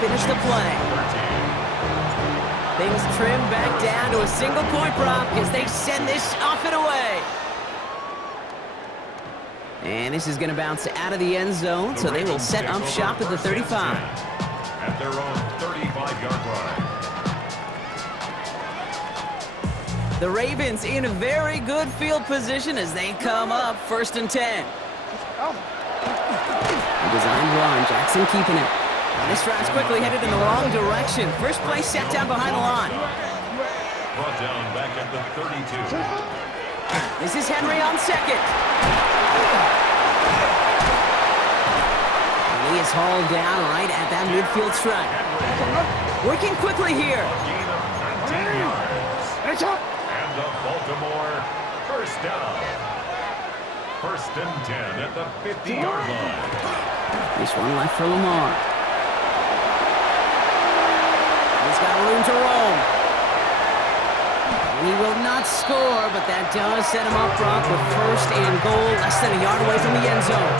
finish the play. Things trim back down to a single-point Brock as they send this off and away. And this is going to bounce out of the end zone, so they will set up shop at the 35. At their own 35-yard line. The Ravens in a very good field position as they come up 1st and 10. A designed run, Jackson keeping it. This drive's quickly headed in the wrong direction. First play set down behind the line. Brought down back at the 32. This is Henry on second. And he is hauled down right at that midfield stripe. Working quickly here. Gain of 19 yards. And the Baltimore first down. 1st and 10 at the 50-yard line. This one left for Lamar. He's got room to roam. And he will not score, but that does set him up, Brock, with 1st and goal, less than a yard away from the end zone.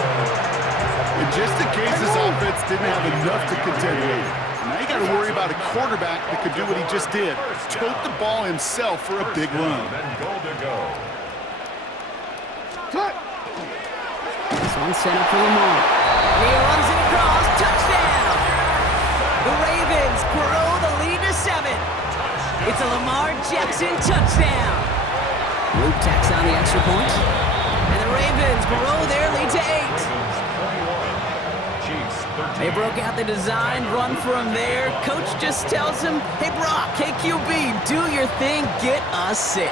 And just in case this offense didn't have enough to contend with, now you got to worry about a quarterback that could do what he just did, tote the ball himself for a big run. And goal to go. This one set up for Lamar. He runs it across. Touchdown! The Ravens grow the lead to 7. It's a Lamar Jackson touchdown. Luke tacks on the extra point. And the Ravens grow their lead to 8. They broke out the designed run from there. Coach just tells him, hey, Brock, hey, QB, do your thing, get us 6.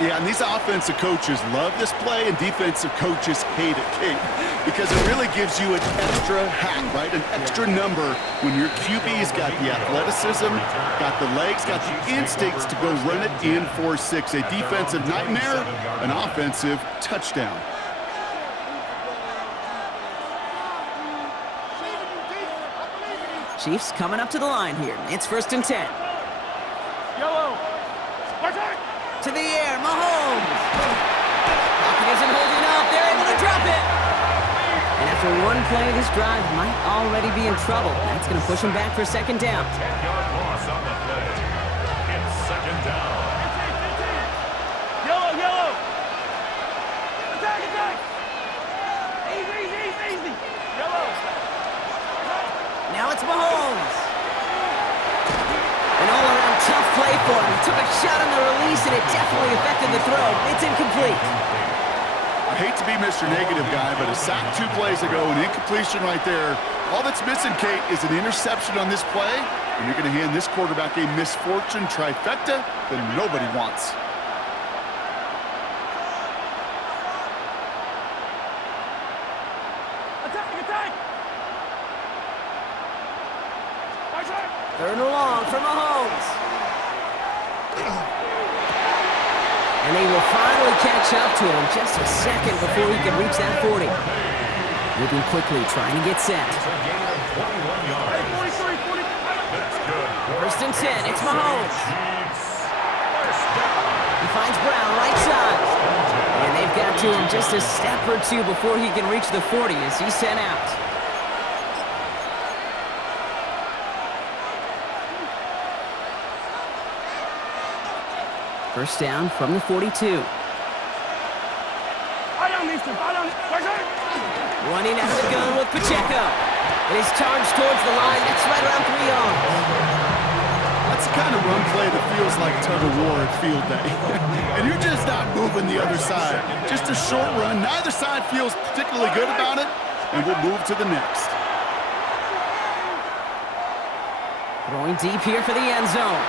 Yeah, and these offensive coaches love this play, and defensive coaches hate it, Kate, because it really gives you an extra hack, right? An extra number when your QB's got the athleticism, got the legs, got the instincts to go run it in for 6. A defensive nightmare, an offensive touchdown. Chiefs coming up to the line here. It's 1st and 10. Yellow. To the air, Mahomes. Pocket isn't holding up. They're able to drop it. And after one play, this drive might already be in trouble. That's going to push him back for 2nd down. 10-yard loss on the play. It's 2nd down. Yellow. Attack. Easy. Yellow. Now it's Mahomes. An all-around tough play for him. He took a shot on the release, and it definitely affected the throw. It's incomplete. I hate to be Mr. Negative guy, but a sack 2 plays ago, an incompletion right there. All that's missing, Kate, is an interception on this play, and you're going to hand this quarterback a misfortune trifecta that nobody wants. Attack. 3rd and long for Mahomes. And they will finally catch up to him just a second before he can reach that 40. Moving quickly, trying to get set. It's a gain of 21 yards. 43. That's good. 1st and 10, it's Mahomes. Chiefs. First down. He finds Brown right side. And they've got to him just a step or 2 before he can reach the 40 as he's sent out. First down from the 42. Running out of the gun with Pacheco. It is charged towards the line. That's right around 3 yards. That's the kind of run play that feels like tug-of-war at field day. And you're just not moving the other side. Just a short run. Neither side feels particularly good about it, and we'll move to the next. Throwing deep here for the end zone.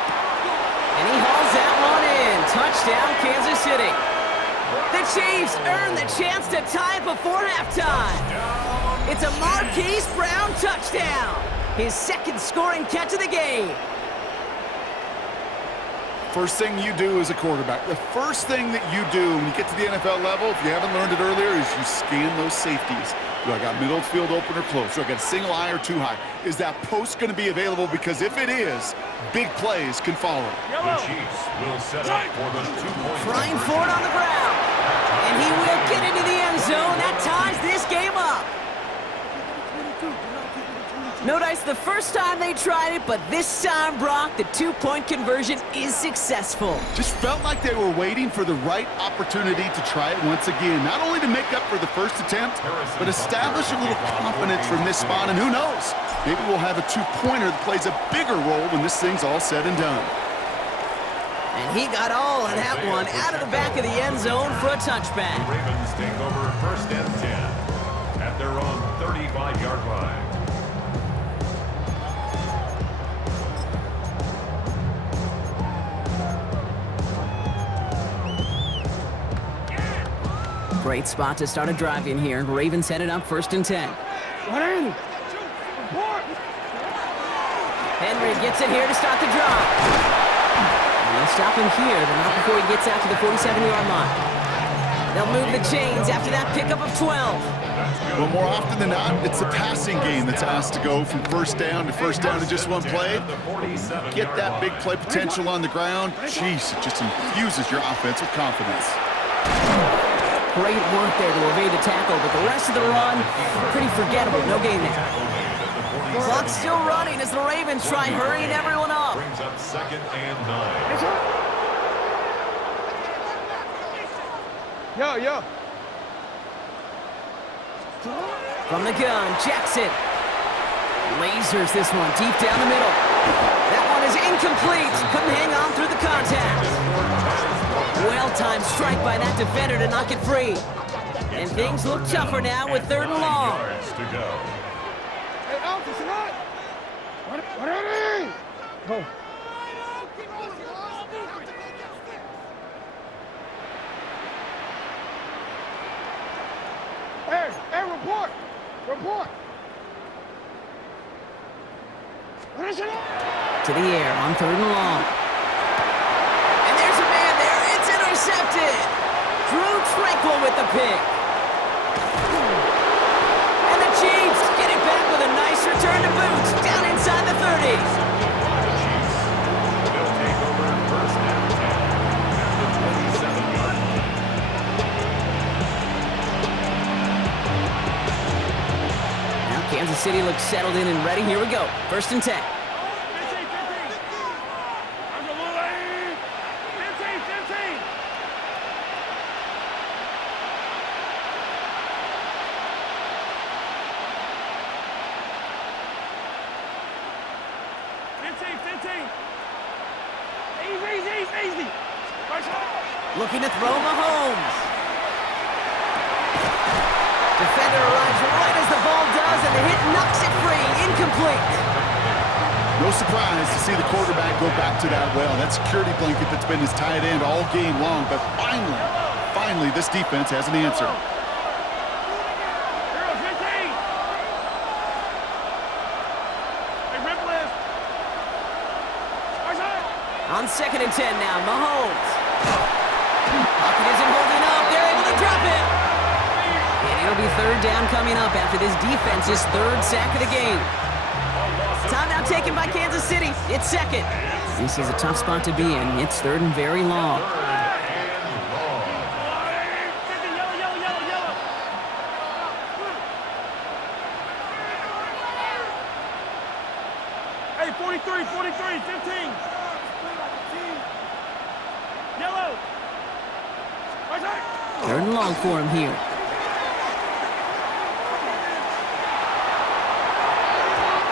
And he hauls that one in. Touchdown, Kansas City. The Chiefs earn the chance to tie it before halftime. It's a Marquise Brown touchdown. His 2nd scoring catch of the game. First thing you do as a quarterback, the first thing that you do when you get to the NFL level, if you haven't learned it earlier, is you scan those safeties. Do I got middle field open or close? Do I got a single eye or 2 high? Is that post going to be available? Because if it is, big plays can follow. The Chiefs will set up for the 2-point. Trying for it on the ground. And he will get into the end zone. That ties this game up. No dice the first time they tried it, but this time, Brock, the two-point conversion is successful. Just felt like they were waiting for the right opportunity to try it once again. Not only to make up for the first attempt, but establish a little confidence from this spot. And who knows, maybe we'll have a two-pointer that plays a bigger role when this thing's all said and done. And he got all of that one out of the back of the end zone for a touchback. The Ravens take over 1st and 10 at their own 35-yard line. Great spot to start a drive in here. Ravens headed up 1st and 10. Henry gets it here to start the drive. And they'll stop him here, but not before he gets out to the 47-yard line. They'll move the chains after that pickup of 12. Well, more often than not, it's the passing game that's asked to go from first down in just one play. Get that big play potential on the ground. Jeez, it just infuses your offense with confidence. Great work there to evade the tackle, but the rest of the run, pretty forgettable. No gain there. Clock's still running as the Ravens try hurrying everyone up. Brings up 2nd and 9. Yo. From the gun, Jackson. Lasers this one deep down the middle. That one is incomplete. Couldn't hang on through the contact. Well-timed strike by that defender to knock it free. And things look tougher now with 3rd and long. Yards to go. Hey, Alex, it's not. What are they? Go. Hey, report. To the air on 3rd and long. And there's a man there. It's intercepted. Drew Tranquil with the pick. And the Chiefs get it back with a nice return to boot down inside the 30. They'll take over 1st and 10 at the 27-yard line. Now Kansas City looks settled in and ready. Here we go. 1st and 10. 15. Easy. Looking to throw Mahomes. Defender arrives right as the ball does, and the hit knocks it free. Incomplete. No surprise to see the quarterback go back to that well. That security blanket that's been his tight end all game long, but finally, this defense has an answer. On 2nd and 10 now, Mahomes. Pocket isn't holding up. They're able to drop it. And it'll be 3rd down coming up after this defense's 3rd sack of the game. Timeout taken by Kansas City. It's 2nd. This is a tough spot to be in. It's 3rd and very long. Hey, 43, 15. Yellow. 3rd and long for him here.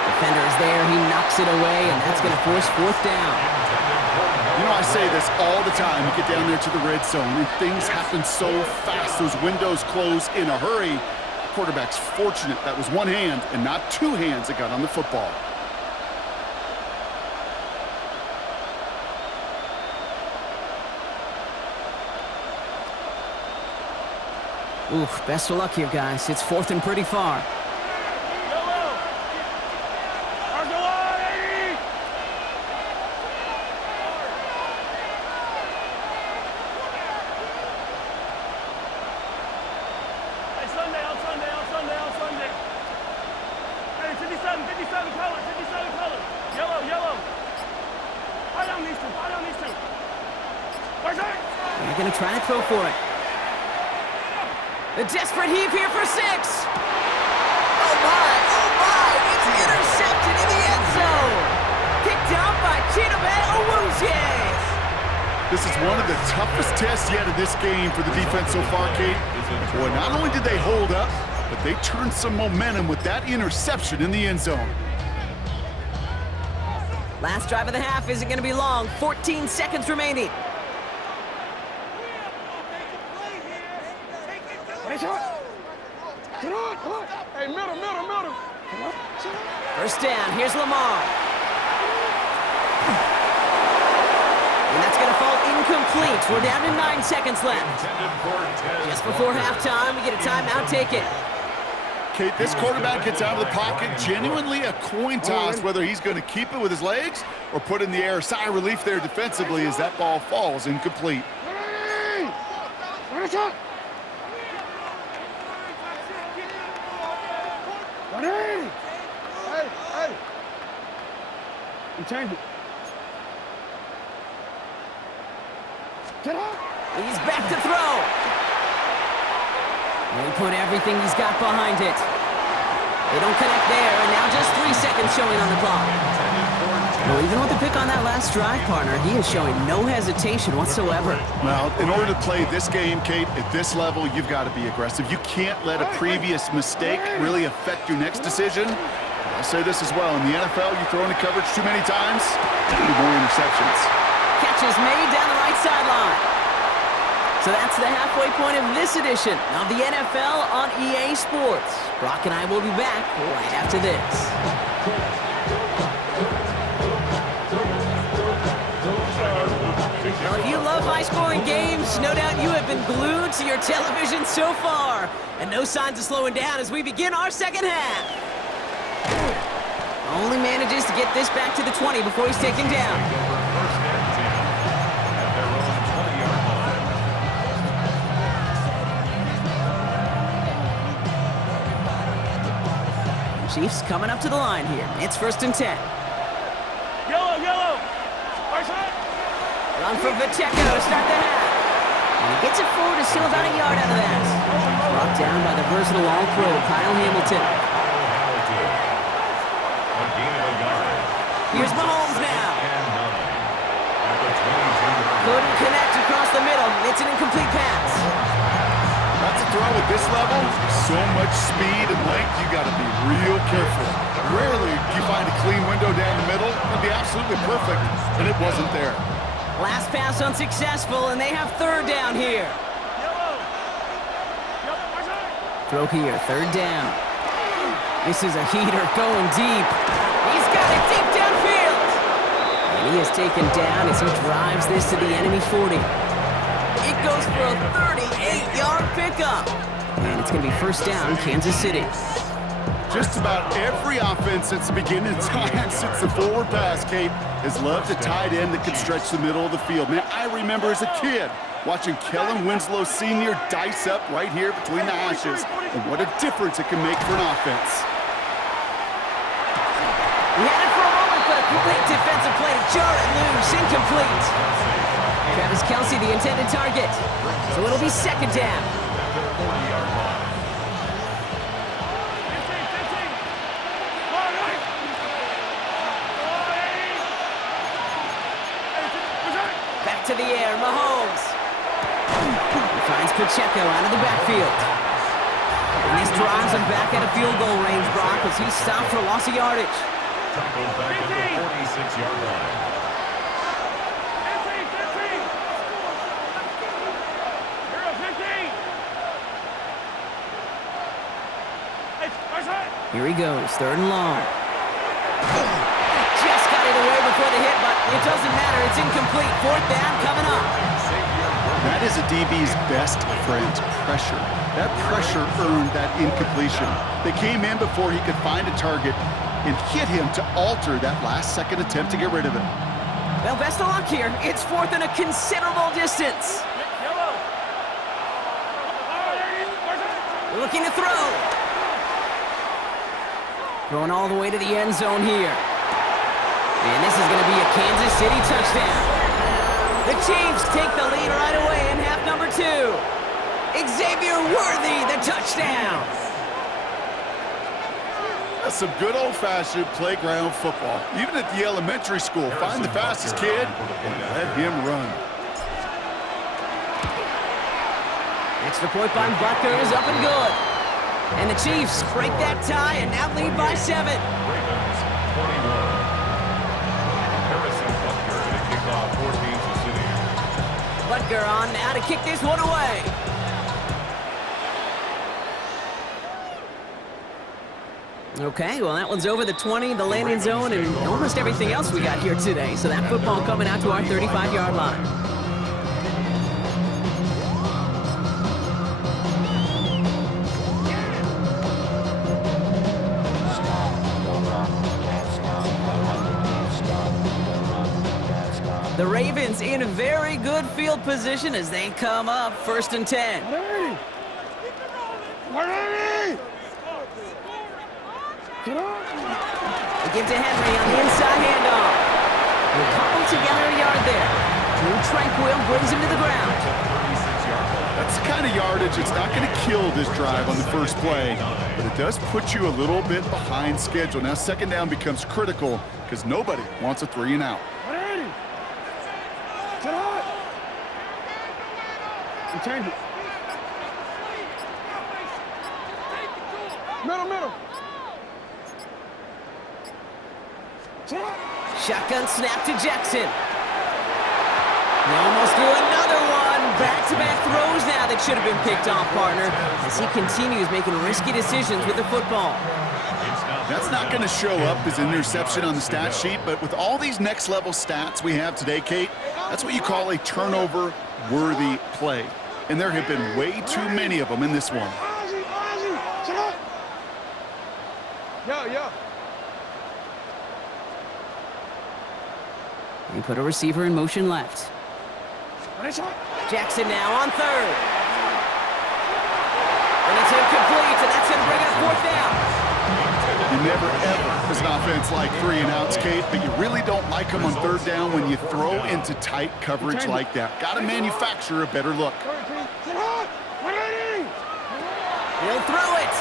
Defender is there. He knocks it away, and that's going to force 4th down. You know, I say this all the time. You get down there to the red zone, and things happen so fast. Those windows close in a hurry. The quarterback's fortunate that was one hand and not two hands that got on the football. Oof, best of luck here, guys. It's 4th and pretty far. Sunday. Hey, 57 colors. Yellow. Fight on these two. Where's that? They're going to try to throw for it. A desperate heave here for 6. Oh, my. It's intercepted. This is one of the toughest tests yet in this game for the defense so far, Kate. Boy, not only did they hold up, but they turned some momentum with that interception in the end zone. Last drive of the half isn't going to be long. 14 seconds remaining. Hey, middle. First down, here's Lamar. And that's going to fall incomplete. We're down to 9 seconds left. Just before halftime, we get a timeout, take it. Kate, this quarterback gets out of the pocket, genuinely a coin toss, whether he's going to keep it with his legs or put in the air. Sigh of relief there defensively as that ball falls incomplete. You change it. He's back to throw. And he put everything he's got behind it. They don't connect there, and now just 3 seconds showing on the clock. Well, even with the pick on that last drive, partner, he is showing no hesitation whatsoever. Well, in order to play this game, Kate, at this level, you've got to be aggressive. You can't let a previous mistake really affect your next decision. I'll say this as well. In the NFL, you throw into coverage too many times, you need more interceptions. Catch is made down the right sideline. So that's the halfway point of this edition of the NFL on EA Sports. Brock and I will be back right after this. Well, if you love high-scoring games, no doubt you have been glued to your television so far. And no signs of slowing down as we begin our second half. Only manages to get this back to the 20 before he's taken down. Chiefs coming up to the line here. It's 1st and 10. Yellow. Run from Pacheco to start the half. And he gets it forward to steal about a yard out of that. Brought down by the versatile All-Pro, Kyle Hamilton. Here's Mahomes now. Couldn't connect across the middle. It's an incomplete pass. That's a throw at this level. So much speed and length, you got to be real careful. Rarely do you find a clean window down the middle. It'd be absolutely perfect, and it wasn't there. Last pass unsuccessful, and they have 3rd down here. Throw here, 3rd down. This is a heater going deep. He's got it deep downfield. And he is taken down as he drives this to the enemy 40. It goes for a 38-yard pickup. And it's going to be 1st down, Kansas City. Just about every offense since the beginning of time, since the forward pass, Kate, has loved a tight end that could stretch the middle of the field. Man, I remember as a kid watching Kellen Winslow Sr. dice up right here between the hashes, and what a difference it can make for an offense. He had it for a moment, but a great defensive play to jar it loose, incomplete. Travis Kelce, the intended target. So it'll be 2nd down. Back to the air, Mahomes. He finds Pacheco out of the backfield. And this drives him back at a field goal range, Brock, as he stopped for loss of yardage. Tackled back at the 46-yard line. Here he goes, 3rd and long. Just got it away before the hit, but it doesn't matter. It's incomplete. 4th down coming up. That is a DB's best friend, pressure. That pressure earned that incompletion. They came in before he could find a target and hit him to alter that last-second attempt to get rid of it. Well, best of luck here. It's 4th and a considerable distance. Looking to throw. Throwing all the way to the end zone here. And this is going to be a Kansas City touchdown. The Chiefs take the lead right away in half number 2. Xavier Worthy, the touchdown. That's some good old-fashioned playground football. Even at the elementary school, find the fastest kid and let him run. Extra point by Butker is up and good. And the Chiefs break that tie and now lead by 7. Ravens 21. Harrison Butker to kick off for Kansas City. Butker on now to kick this one away. Okay, well, that one's over the 20, the landing zone, and almost everything else we got here today. So that football coming out to our 35-yard line. The Ravens in very good field position as they come up 1st and 10. They give to Henry on the inside handoff. We'll cobble together a yard there. Drew Tranquil brings him to the ground. That's the kind of yardage it's not going to kill this drive on the first play, but it does put you a little bit behind schedule. Now 2nd down becomes critical because nobody wants a 3 and out. Change it. Middle. Shotgun snap to Jackson. He almost threw another one. Back-to-back throws now that should have been picked off, partner, as he continues making risky decisions with the football. That's not going to show up as an interception on the stat sheet, but with all these next-level stats we have today, Kate, that's what you call a turnover-worthy play. And there have been way too many of them in this one. Yeah. He put a receiver in motion left. Jackson now on 3rd. And it's incomplete, and that's going to bring up 4th down. You never, ever, as an offense, like 3 and outs, Kate, but you really don't like them on 3rd down when you throw into tight coverage like that. Got to manufacture a better look. He'll throw it.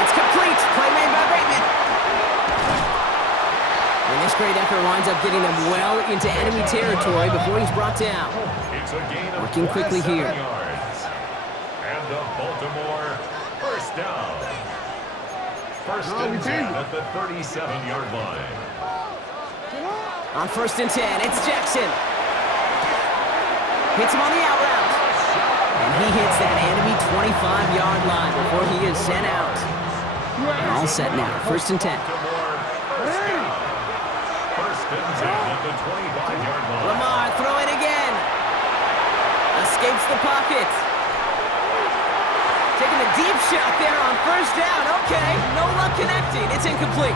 It's complete. Play made by Bateman. And this great effort winds up getting them well into enemy territory before he's brought down. It's a gain of Working quickly 7 here. yards. And the Baltimore 1st down. 1st and 10 at the 37-yard line. On 1st and 10, it's Jackson. Hits him on the out route. And he hits that enemy 25-yard line before he is sent out. All set now, 1st and 10. 1st and 10 at the 25-yard line. Lamar throwing again. Escapes the pocket. Taking a deep shot there on 1st down. Okay, no luck connecting. It's incomplete.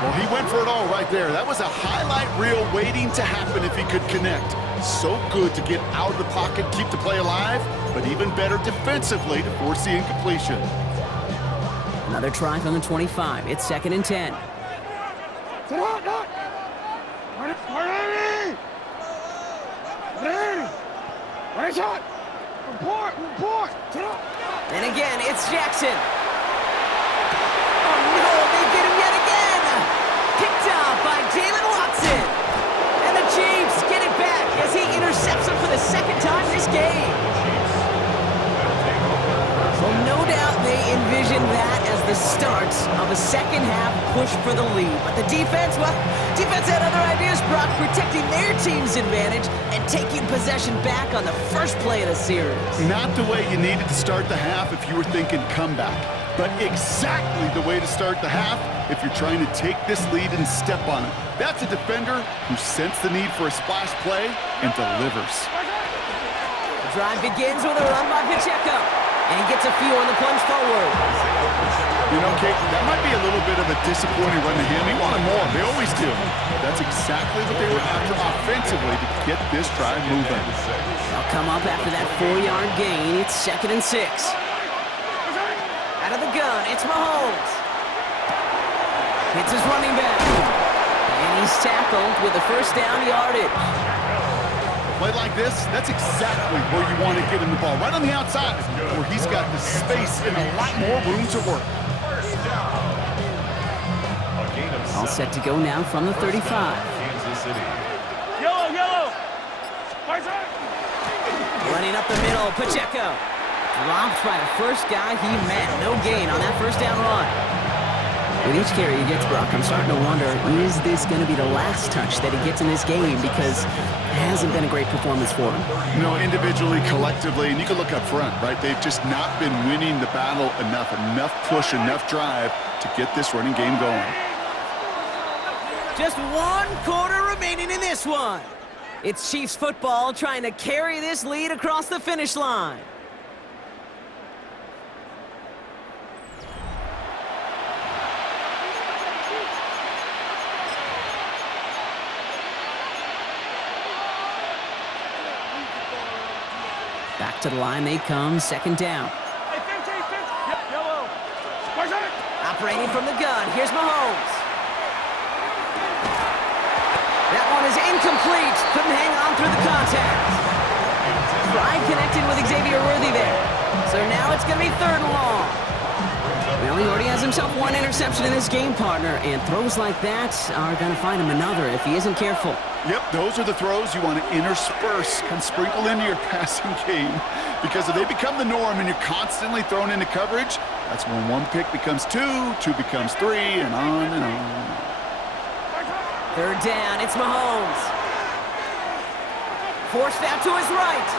Well, he went for it all right there. That was a highlight reel waiting to happen if he could connect. So good to get out of the pocket, keep the play alive, but even better defensively to force the incompletion. Another try from the 25. It's 2nd and 10. And again, it's Jackson. Oh no, they get him yet again. Picked off by Jalen Watson. And the Chiefs get it back as he intercepts him for the 2nd time this game. Well, no doubt they envisioned that as the start of a 2nd half push for the lead. But the defense, well, defense had other ideas, Brock, protecting their team's advantage and taking possession back on the first play of the series. Not the way you needed to start the half if you were thinking comeback, but exactly the way to start the half if you're trying to take this lead and step on it. That's a defender who sensed the need for a splash play and delivers. The drive begins with a run by Pacheco. And he gets a few on the plunge forward. You know, Kate, that might be a little bit of a disappointing run to him. He wanted more. They always do. But that's exactly what they were after offensively to get this drive moving. They'll come up after that 4-yard gain. It's 2nd and 6. Out of the gun, it's Mahomes. Hits his running back. And he's tackled with a 1st down yardage. Play like this, that's exactly where you want to get him the ball. Right on the outside, where he's got the space and a lot more room to work. All set to go now from the 35. Kansas City. Yellow! Right side! Running up the middle, Pacheco. Dropped by the first guy he met. No gain on that first down run. With each carry he gets, Brock, I'm starting to wonder, is this going to be the last touch that he gets in this game? Because it hasn't been a great performance for him. You know, individually, collectively, and you can look up front, right? They've just not been winning the battle enough push, enough drive to get this running game going. Just 1 quarter remaining in this one. It's Chiefs football trying to carry this lead across the finish line. Back to the line they come, second down. Operating from the gun, here's Mahomes. That one is incomplete. Couldn't hang on through the contact. Pride connected with Xavier Worthy there. So now it's going to be 3rd and long. Well, he already has himself 1 interception in this game, partner, and throws like that are going to find him another if he isn't careful. Yep, those are the throws you want to intersperse, kind of sprinkle into your passing game. Because if they become the norm and you're constantly thrown into coverage, that's when 1 pick becomes 2, 2 becomes 3, and on and on. 3rd down, it's Mahomes. Forced out to his right.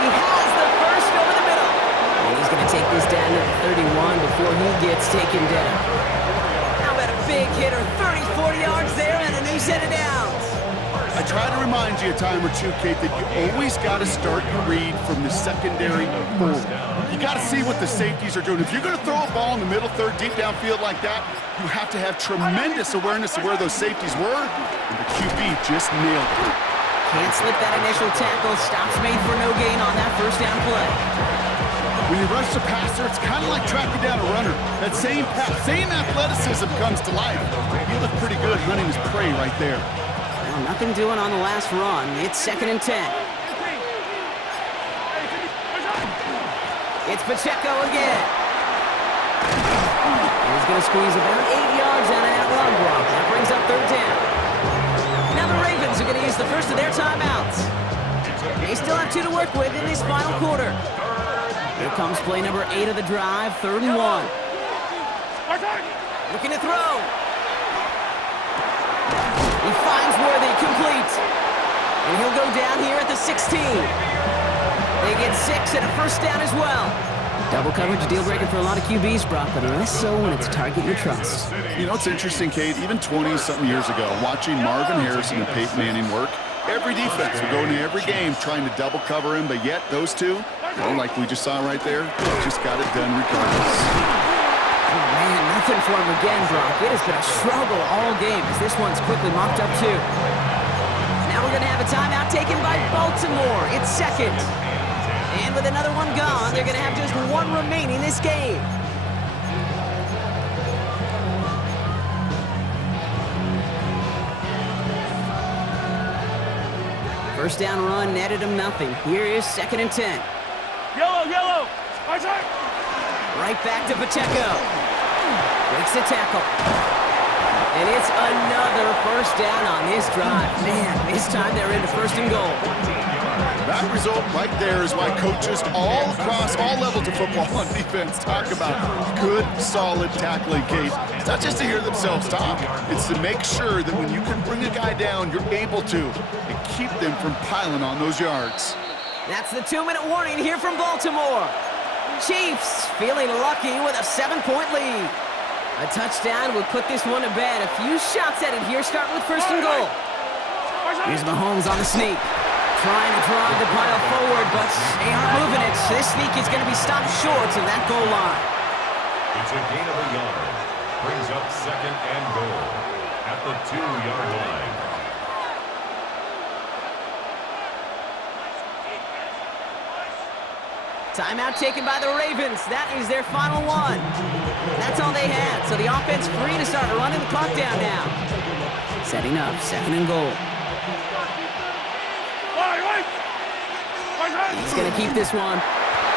He has the first over the middle. And he's going to take this down to the 31 before he gets taken down. How about a big hitter, 30, 40 yards there and a new set of downs. I try to remind you a time or two, Kate, that you always got to start your read from the secondary forward. You got to see what the safeties are doing. If you're going to throw a ball in the middle third, deep downfield like that, you have to have tremendous awareness of where those safeties were, and the QB just nailed it. Can't slip that initial tackle. Stops made for no gain on that first down play. When you rush the passer, it's kind of like tracking down a runner. That same pass, same athleticism comes to life. He looked pretty good hunting his prey right there. Well, nothing doing on the last run. It's 2nd and 10. It's Pacheco again. He's going to squeeze about 8 yards out of that run block. That brings up 3rd down. Now the Ravens are going to use the first of their timeouts. They still have 2 to work with in this final quarter. Here comes play number 8 of the drive, 3rd and 1. Looking to throw. He finds Worthy, complete. And he'll go down here at the 16. They get 6 and a first down as well. Double coverage, deal breaker for a lot of QBs, Brock, but less so when it's a target you trust. You know, it's interesting, Kate, even 20-something years ago, watching Marvin Harrison and Peyton Manning work, every defense would go into every game trying to double cover him, but yet those two, well, like we just saw right there, just got it done regardless. Oh, man, nothing for him again, Brock. It has been a struggle all game as this one's quickly mopped up, too. Now we're going to have a timeout taken by Baltimore. It's 2nd. And with another one gone, they're going to have just 1 remaining this game. First down run netted him nothing. Here is 2nd and 10. Yellow! Right back to Pacheco. Breaks the tackle. And it's another first down on this drive. Man, this time they're into 1st and goal. That result right there is why coaches all across all levels of football on defense talk about good, solid tackling, Kate. It's not just to hear themselves talk. It's to make sure that when you can bring a guy down, you're able to, and keep them from piling on those yards. That's the 2-minute warning here from Baltimore. Chiefs feeling lucky with a 7-point lead. A touchdown would put this one to bed. A few shots at it here, starting with 1st and goal. Here's Mahomes on the sneak. Trying to drive the pile forward, but they aren't moving it. This sneak is going to be stopped short of that goal line. It's a gain of a yard. Brings up 2nd and goal at the 2-yard line. Timeout taken by the Ravens. That is their final one. That's all they had. So the offense free to start running the clock down now. Setting up 2nd and goal. He's going to keep this one.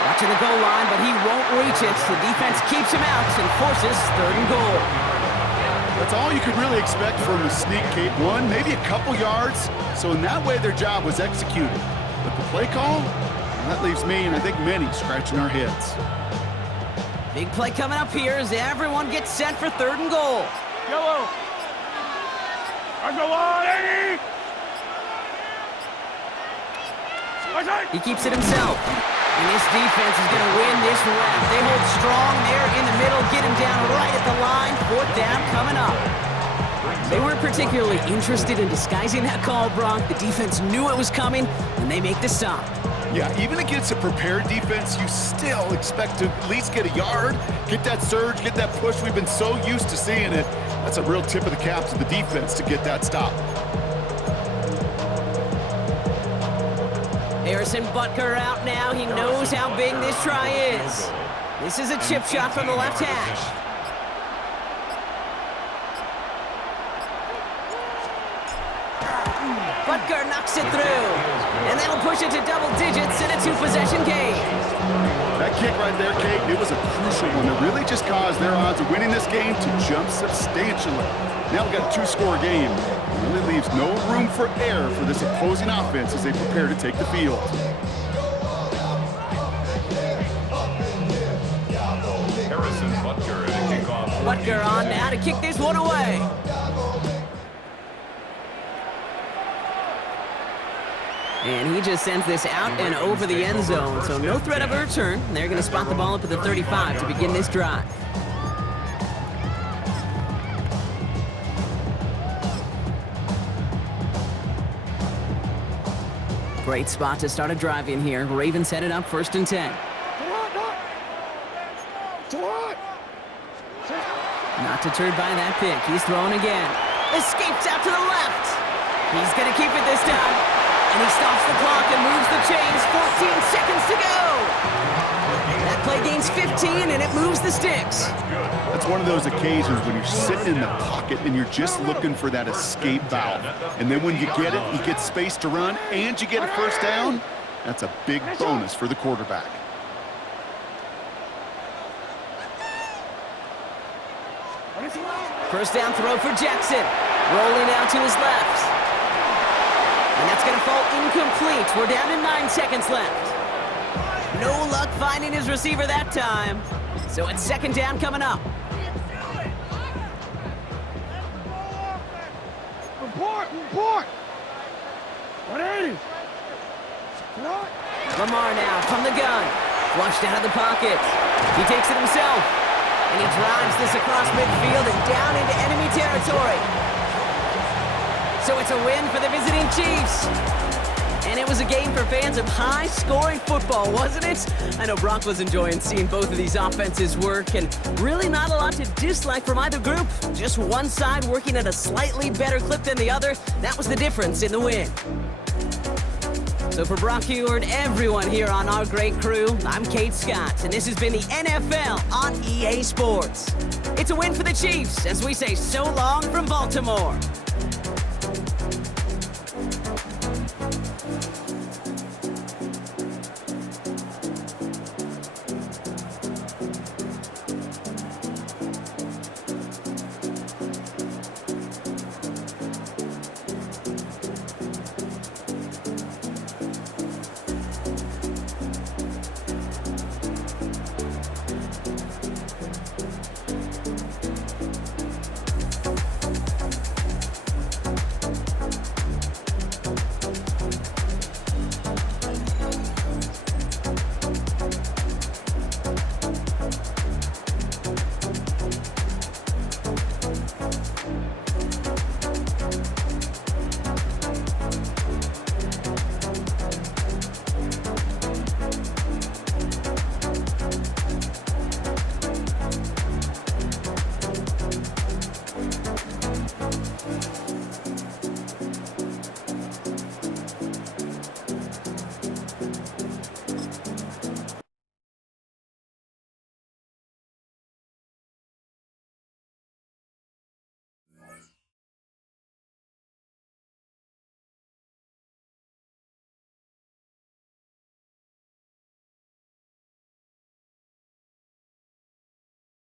Watching the goal line, but he won't reach it. The defense keeps him out and forces 3rd and goal. That's all you could really expect from a sneak, Kate. One, maybe a couple yards. So in that way, their job was executed. But the play call, well, that leaves me and I think many scratching our heads. Big play coming up here as everyone gets set for 3rd and goal. Yellow. I go on, Eddie. He keeps it himself. And this defense is going to win this round. They hold strong there in the middle, get him down right at the line. 4th down coming up. They weren't particularly interested in disguising that call, Brock. The defense knew it was coming, and they make the stop. Yeah, even against a prepared defense, you still expect to at least get a yard, get that surge, get that push. We've been so used to seeing it. That's a real tip of the cap to the defense to get that stop. Harrison Butker out now. He knows how big this try is. This is a chip shot from the left hash. Butker knocks it through. And that'll push it to double digits in a 2-possession game. That kick right there, Kate, it was a crucial one. It really just caused their odds of winning this game to jump substantially. Now we've got a 2-score game. It really leaves no room for error for this opposing offense as they prepare to take the field. Harrison Butker at a kickoff. Butker on now to kick this one away. And he just sends this out and over the end zone, so no threat of a return. They're going to spot the ball up at the 35 to begin this drive. Great spot to start a drive in here. Ravens headed up 1st and 10. Not deterred by that pick. He's throwing again. Escapes out to the left. He's going to keep it this time. And he stops the clock and moves the chains. 14 seconds to go. That play gains 15, and it moves the sticks. That's one of those occasions when you're sitting in the pocket and you're just looking for that escape valve. And then when you get it, you get space to run, and you get a 1st down. That's a big bonus for the quarterback. First down throw for Jackson. Rolling out to his left. And that's going to fall incomplete. We're down to 9 seconds left. No luck finding his receiver that time. So it's 2nd down coming up. Report! 180! Lamar now from the gun. Flushed out of the pocket. He takes it himself. And he drives this across midfield and down into enemy territory. So it's a win for the visiting Chiefs. And it was a game for fans of high-scoring football, wasn't it? I know Brock was enjoying seeing both of these offenses work, and really not a lot to dislike from either group. Just one side working at a slightly better clip than the other. That was the difference in the win. So for Brock Huard, everyone here on our great crew, I'm Kate Scott, and this has been the NFL on EA Sports. It's a win for the Chiefs, as we say so long from Baltimore.